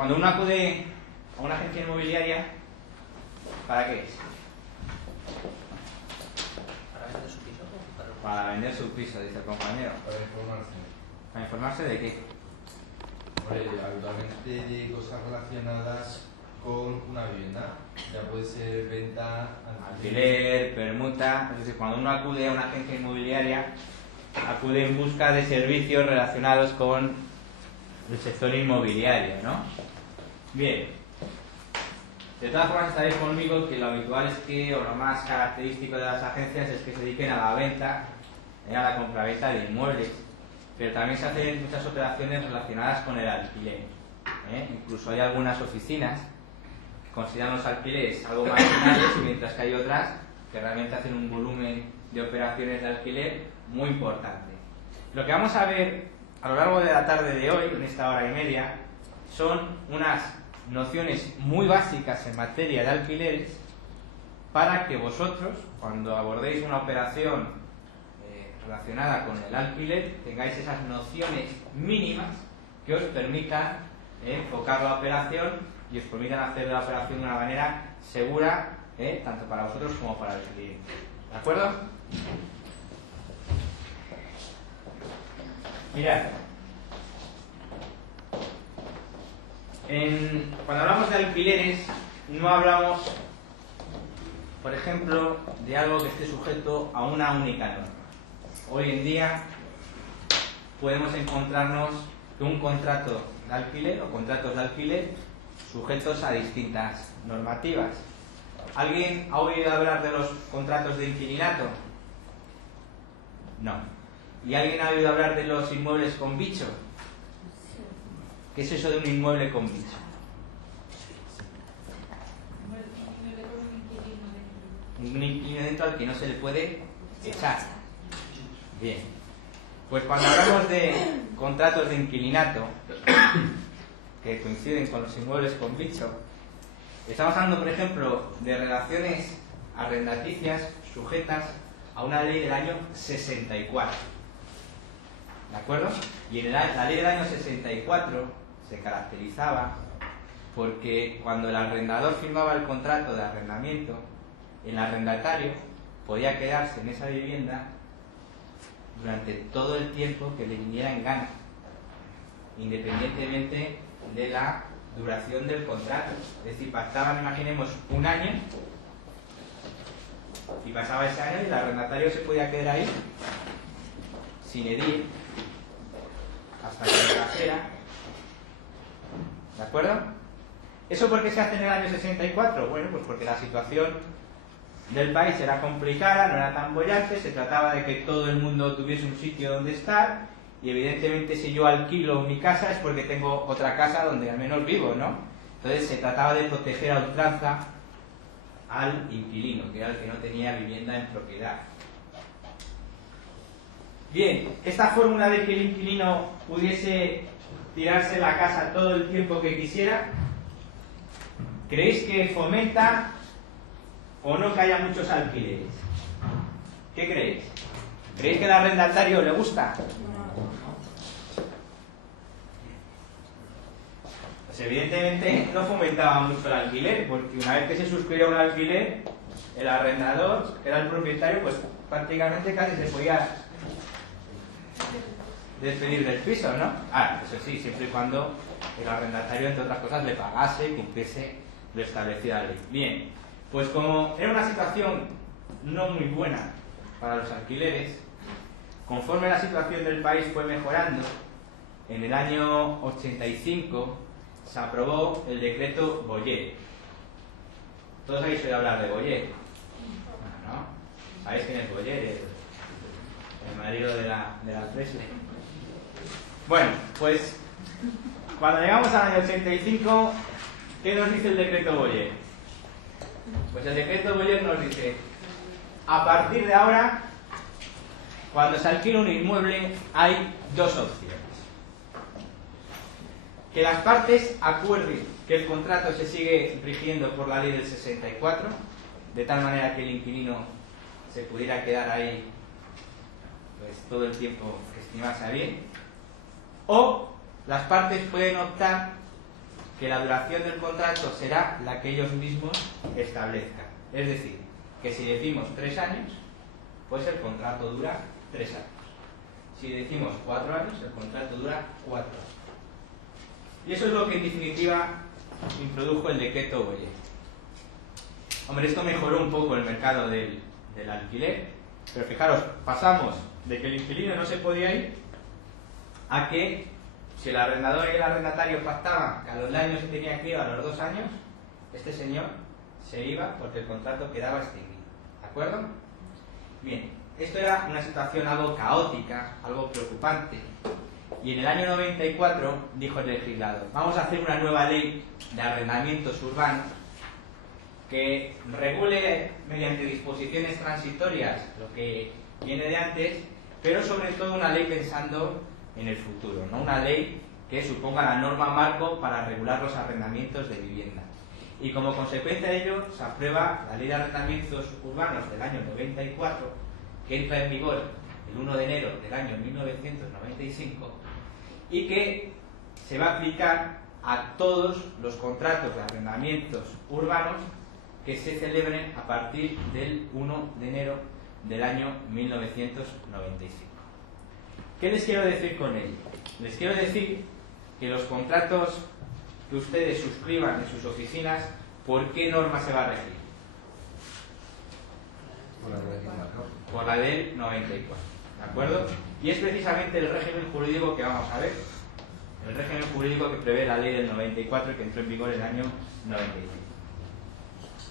Cuando uno acude a una agencia inmobiliaria, ¿para qué es? ¿Para vender su piso? Para vender su piso, dice el compañero. Para informarse. ¿Para informarse de qué? Habitualmente de cosas relacionadas con una vivienda. Ya puede ser venta, Alquiler, permuta. Es decir, cuando uno acude a una agencia inmobiliaria, acude en busca de servicios relacionados con el sector inmobiliario, ¿no? Bien. De todas formas, estaréis conmigo que lo habitual es que, o lo más característico de las agencias es que se dediquen a la venta, a la compraventa de inmuebles, pero también se hacen muchas operaciones relacionadas con el alquiler. Incluso hay algunas oficinas que consideran los alquileres algo marginales, mientras que hay otras que realmente hacen un volumen de operaciones de alquiler muy importante. Lo que vamos a ver a lo largo de la tarde de hoy, en esta hora y media, son unas nociones muy básicas en materia de alquileres para que vosotros, cuando abordéis una operación relacionada con el alquiler, tengáis esas nociones mínimas que os permitan enfocar la operación y os permitan hacer la operación de una manera segura, tanto para vosotros como para el cliente. ¿De acuerdo? Mirad, cuando hablamos de alquileres no hablamos, por ejemplo, de algo que esté sujeto a una única norma. Hoy en día podemos encontrarnos con un contrato de alquiler o contratos de alquiler sujetos a distintas normativas. ¿Alguien ha oído hablar de los contratos de inquilinato? No. ¿Y alguien ha oído hablar de los inmuebles con bicho? ¿Qué es eso de un inmueble con bicho? Un inquilino dentro al que no se le puede echar. Bien. Pues cuando hablamos de contratos de inquilinato que coinciden con los inmuebles con bicho, estamos hablando, por ejemplo, de relaciones arrendaticias sujetas a una ley del año 64. ¿De acuerdo? Y la ley del año 64 se caracterizaba porque cuando el arrendador firmaba el contrato de arrendamiento, el arrendatario podía quedarse en esa vivienda durante todo el tiempo que le viniera en gana, independientemente de la duración del contrato. Es decir, pactaban, imaginemos, un año y pasaba ese año y el arrendatario se podía quedar ahí sin edil hasta que lo trajera. ¿De acuerdo? ¿Eso por qué se hace en el año 64? Bueno, pues porque la situación del país era complicada, no era tan bollante, se trataba de que todo el mundo tuviese un sitio donde estar y evidentemente si yo alquilo mi casa es porque tengo otra casa donde al menos vivo, ¿no? Entonces se trataba de proteger a ultranza al inquilino, que era el que no tenía vivienda en propiedad. Bien, esta fórmula de que el inquilino pudiese tirarse la casa todo el tiempo que quisiera, ¿creéis que fomenta o no que haya muchos alquileres? ¿Qué creéis? ¿Creéis que al arrendatario le gusta? Pues evidentemente no fomentaba mucho el alquiler, porque una vez que se suscribía un alquiler, el arrendador, que era el propietario, pues prácticamente casi se podía despedir del piso, ¿no? Eso sí, siempre y cuando el arrendatario, entre otras cosas, le pagase y cumpliese lo establecido a la ley. Bien, pues como era una situación no muy buena para los alquileres, conforme la situación del país fue mejorando, en el año 85 se aprobó el decreto Boyer. ¿Todos habéis oído hablar de Boyer? ¿No? ¿Sabéis quién es Boyer? El marido de la Presley. Bueno, pues cuando llegamos al año 85, ¿qué nos dice el decreto Boyer? Pues el decreto Boyer nos dice: a partir de ahora, cuando se alquila un inmueble, hay dos opciones. Que las partes acuerden que el contrato se sigue rigiendo por la ley del 64, de tal manera que el inquilino se pudiera quedar ahí pues todo el tiempo que estimase bien, o las partes pueden optar que la duración del contrato será la que ellos mismos establezcan. Es decir, que si decimos 3 años, pues el contrato dura 3 años. Si decimos 4 años, el contrato dura 4 años. Y eso es lo que en definitiva introdujo el decreto Boyer. Hombre, esto mejoró un poco el mercado del alquiler, pero fijaros, pasamos de que el inquilino no se podía ir a que si el arrendador y el arrendatario pactaban que a los años se tenía que ir, a los 2 años, este señor se iba porque el contrato quedaba extinguido. ¿De acuerdo? Bien, esto era una situación algo caótica, algo preocupante. Y en el año 94 dijo el legislador: vamos a hacer una nueva ley de arrendamientos urbanos que regule mediante disposiciones transitorias lo que viene de antes, pero sobre todo una ley pensando en el futuro, no una ley que suponga la norma marco para regular los arrendamientos de vivienda. Y como consecuencia de ello se aprueba la Ley de Arrendamientos Urbanos del año 94, que entra en vigor el 1 de enero del año 1995 y que se va a aplicar a todos los contratos de arrendamientos urbanos que se celebren a partir del 1 de enero del año 1995. ¿Qué les quiero decir con ello? Les quiero decir que los contratos que ustedes suscriban en sus oficinas, ¿por qué norma se va a regir? Por la del 94, ¿de acuerdo? Y es precisamente el régimen jurídico que vamos a ver, el régimen jurídico que prevé la ley del 94 y que entró en vigor el año 95.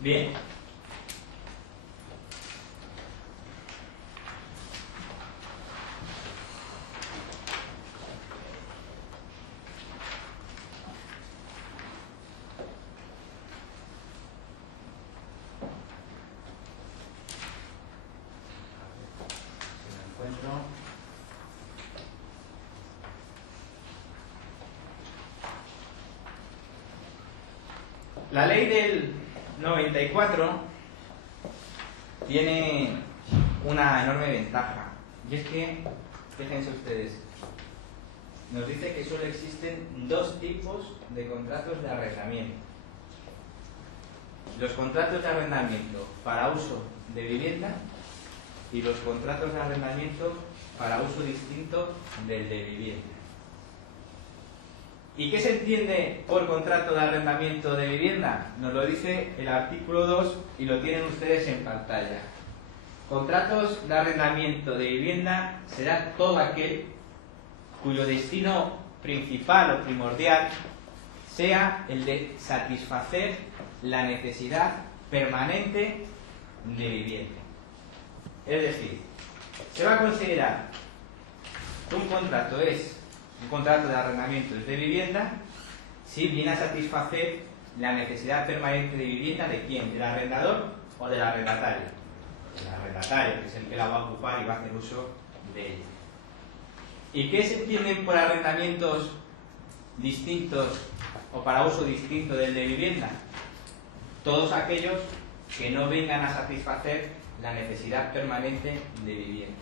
Bien. La ley del 94 tiene una enorme ventaja, y es que, fíjense ustedes, nos dice que solo existen 2 tipos de contratos de arrendamiento: los contratos de arrendamiento para uso de vivienda y los contratos de arrendamiento para uso distinto del de vivienda. ¿Y qué se entiende por contrato de arrendamiento de vivienda? Nos lo dice el artículo 2 y lo tienen ustedes en pantalla. Contratos de arrendamiento de vivienda será todo aquel cuyo destino principal o primordial sea el de satisfacer la necesidad permanente de vivienda. Es decir, se va a considerar que un contrato es un contrato de arrendamiento de vivienda si viene a satisfacer la necesidad permanente de vivienda ¿de quién? ¿Del arrendador o del arrendatario? El arrendatario, que es el que la va a ocupar y va a hacer uso de ella. ¿Y qué se entienden por arrendamientos distintos o para uso distinto del de vivienda? Todos aquellos que no vengan a satisfacer la necesidad permanente de vivienda.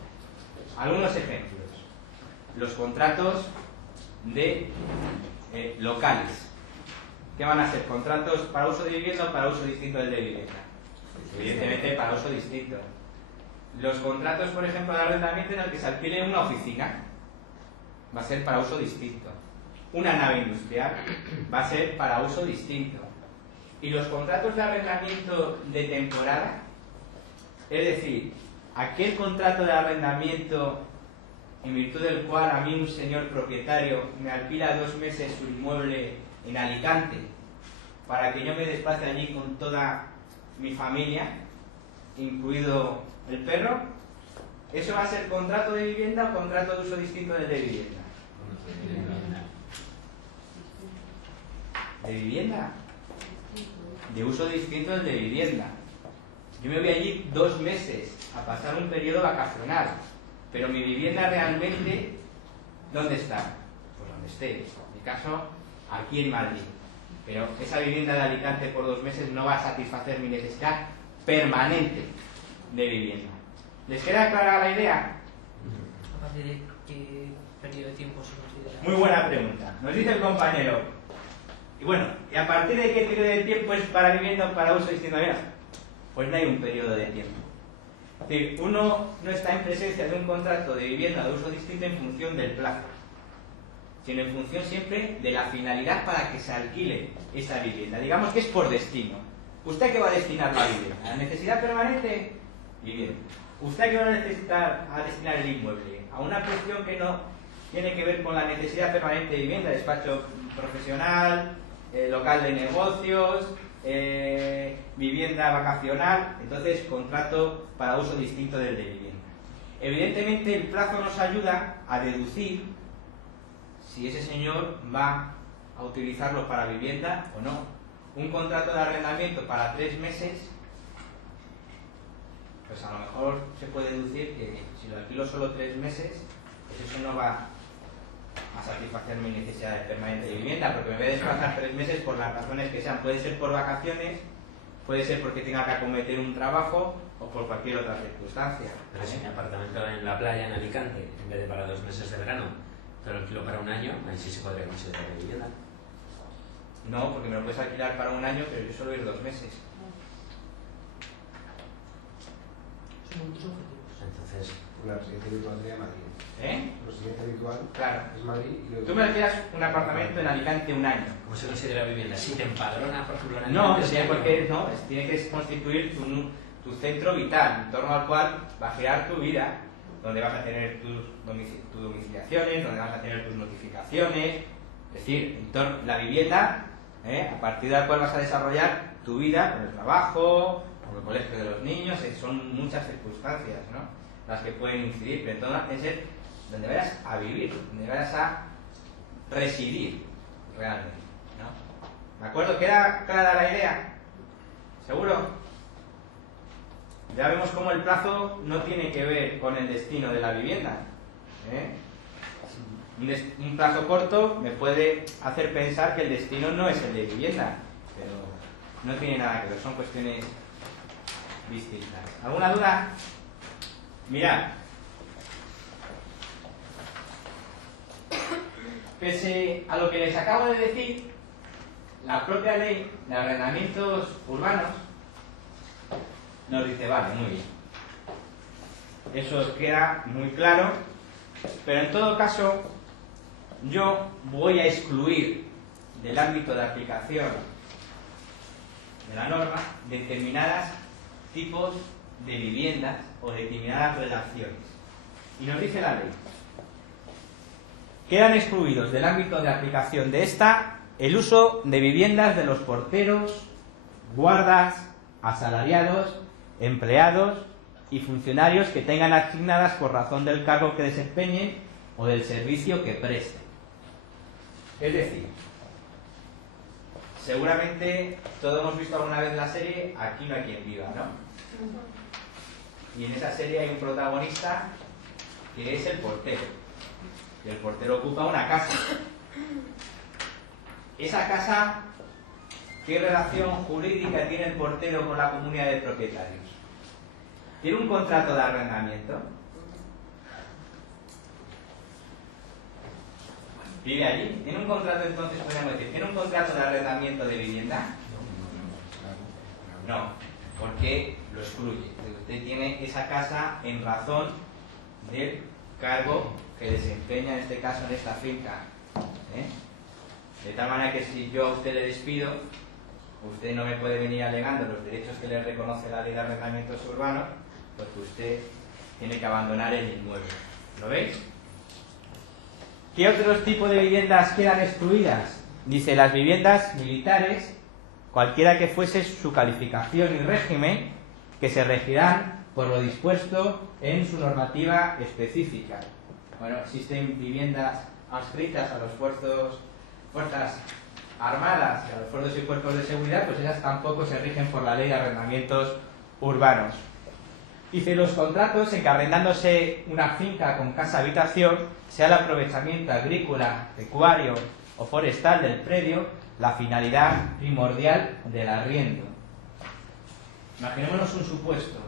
Algunos ejemplos: los contratos de locales. ¿Qué van a ser? ¿Contratos para uso de vivienda o para uso distinto del de vivienda? Evidentemente para uso distinto. Los contratos, por ejemplo, de arrendamiento en el que se alquile una oficina va a ser para uso distinto. Una nave industrial va a ser para uso distinto. Y los contratos de arrendamiento de temporada, es decir, aquel contrato de arrendamiento en virtud del cual a mí un señor propietario me alquila 2 meses su inmueble en Alicante para que yo me desplace allí con toda mi familia, incluido el perro, ¿eso va a ser contrato de vivienda o contrato de uso distinto del de vivienda? ¿De vivienda? De uso distinto del de vivienda. Yo me voy allí 2 meses a pasar un periodo vacacional, pero mi vivienda realmente, ¿dónde está? Pues donde esté. En mi caso, aquí en Madrid. Pero esa vivienda de Alicante por 2 meses no va a satisfacer mi necesidad permanente de vivienda. ¿Les queda clara la idea? ¿A partir de qué periodo de tiempo se considera? Muy buena pregunta. Nos dice el compañero, Y bueno, ¿y a partir de qué periodo de tiempo es para vivienda o para uso distinto de vivienda? Pues no hay un periodo de tiempo. Es decir, uno no está en presencia de un contrato de vivienda de uso distinto en función del plazo, sino en función siempre de la finalidad para que se alquile esa vivienda. Digamos que es por destino. ¿Usted qué va a destinar la vivienda? ¿A la necesidad permanente? Vivienda. ¿Usted qué va a destinar el inmueble? A una cuestión que no tiene que ver con la necesidad permanente de vivienda, despacho profesional, local de negocios, vivienda vacacional, entonces contrato para uso distinto del de vivienda. Evidentemente el plazo nos ayuda a deducir si ese señor va a utilizarlo para vivienda o no. Un contrato de arrendamiento para 3 meses, pues a lo mejor se puede deducir que si lo alquilo solo 3 meses, pues eso no va a satisfacer mi necesidad de permanente de vivienda, porque me voy a desplazar 3 meses por las razones que sean. Puede ser por vacaciones, puede ser porque tenga que acometer un trabajo o por cualquier otra circunstancia. Pero si mi apartamento en la playa, en Alicante, en vez de para 2 meses de verano, te lo alquilo para 1 año, ahí sí se podría considerar de vivienda. No, porque me lo puedes alquilar para 1 año, pero yo solo ir 2 meses. Son puntos objetivos. Entonces, La residencia habitual sería Madrid. ¿Eh? La residencia habitual Claro. es Madrid y luego... Tú me alquilas un apartamento en Alicante 1 año. ¿cómo se considera vivienda? Si te empadrona, por ejemplo, en No, Alicante, porque no, tiene que constituir tu centro vital, en torno al cual va a girar tu vida, donde vas a tener tus domiciliaciones, donde vas a tener tus notificaciones, es decir, la vivienda, a partir de la cual vas a desarrollar tu vida, con el trabajo, con el colegio de los niños, son muchas circunstancias, ¿no?, las que pueden incidir, pero todo es ser donde vayas a vivir, donde vayas a residir realmente, ¿no? ¿De acuerdo? ¿Queda clara la idea? ¿Seguro? Ya vemos cómo el plazo no tiene que ver con el destino de la vivienda, ¿eh? Un plazo corto me puede hacer pensar que el destino no es el de vivienda, pero no tiene nada que ver, son cuestiones distintas. ¿Alguna duda? Mirad, pese a lo que les acabo de decir, la propia ley de arrendamientos urbanos nos dice, vale, muy bien, eso os queda muy claro, pero en todo caso yo voy a excluir del ámbito de aplicación de la norma determinados tipos de viviendas o determinadas relaciones. Y nos dice la ley: quedan excluidos del ámbito de aplicación de esta el uso de viviendas de los porteros, guardas, asalariados, empleados y funcionarios que tengan asignadas por razón del cargo que desempeñen o del servicio que presten. Es decir, seguramente todos hemos visto alguna vez la serie Aquí no hay quien viva, ¿no? Y en esa serie hay un protagonista que es el portero. Y el portero ocupa una casa. Esa casa, ¿qué relación jurídica tiene el portero con la comunidad de propietarios? ¿Tiene un contrato de arrendamiento? ¿Vive allí? ¿Tiene un contrato, entonces podríamos decir, ¿tiene un contrato de arrendamiento de vivienda? No, porque lo excluye. Usted tiene esa casa en razón del cargo que desempeña, en este caso, en esta finca. De tal manera que si yo a usted le despido, usted no me puede venir alegando los derechos que le reconoce la ley de arrendamientos urbanos, porque usted tiene que abandonar el inmueble. ¿Lo veis? ¿Qué otros tipos de viviendas quedan excluidas? Dice, las viviendas militares, cualquiera que fuese su calificación y régimen, que se regirán por lo dispuesto en su normativa específica. Bueno, existen viviendas adscritas a los fuerzas armadas y a los fuerzas y cuerpos de seguridad, pues ellas tampoco se rigen por la ley de arrendamientos urbanos. Dice, los contratos en que arrendándose una finca con casa-habitación, sea el aprovechamiento agrícola, pecuario o forestal del predio, la finalidad primordial del arriendo. Imaginémonos un supuesto.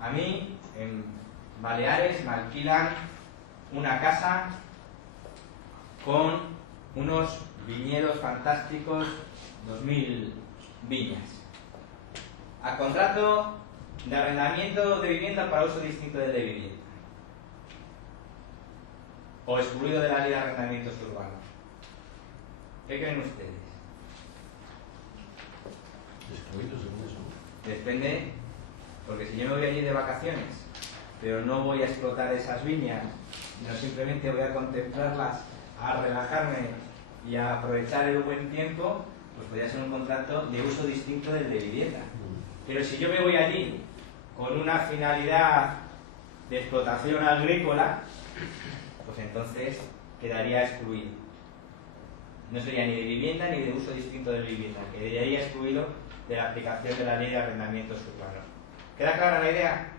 A mí, en Baleares, me alquilan una casa con unos viñedos fantásticos, 2000 viñas. A contrato de arrendamiento de vivienda para uso distinto del de vivienda. O excluido de la ley de arrendamientos urbanos. ¿Qué creen ustedes? Excluidos según eso. Depende, porque si yo me voy allí de vacaciones, pero no voy a explotar esas viñas, no simplemente voy a contemplarlas, a relajarme y a aprovechar el buen tiempo, pues podría ser un contrato de uso distinto del de vivienda. Pero si yo me voy allí con una finalidad de explotación agrícola, pues entonces quedaría excluido. No sería ni de vivienda ni de uso distinto de vivienda, quedaría excluido de la aplicación de la ley de arrendamientos urbanos. ¿Queda clara la idea?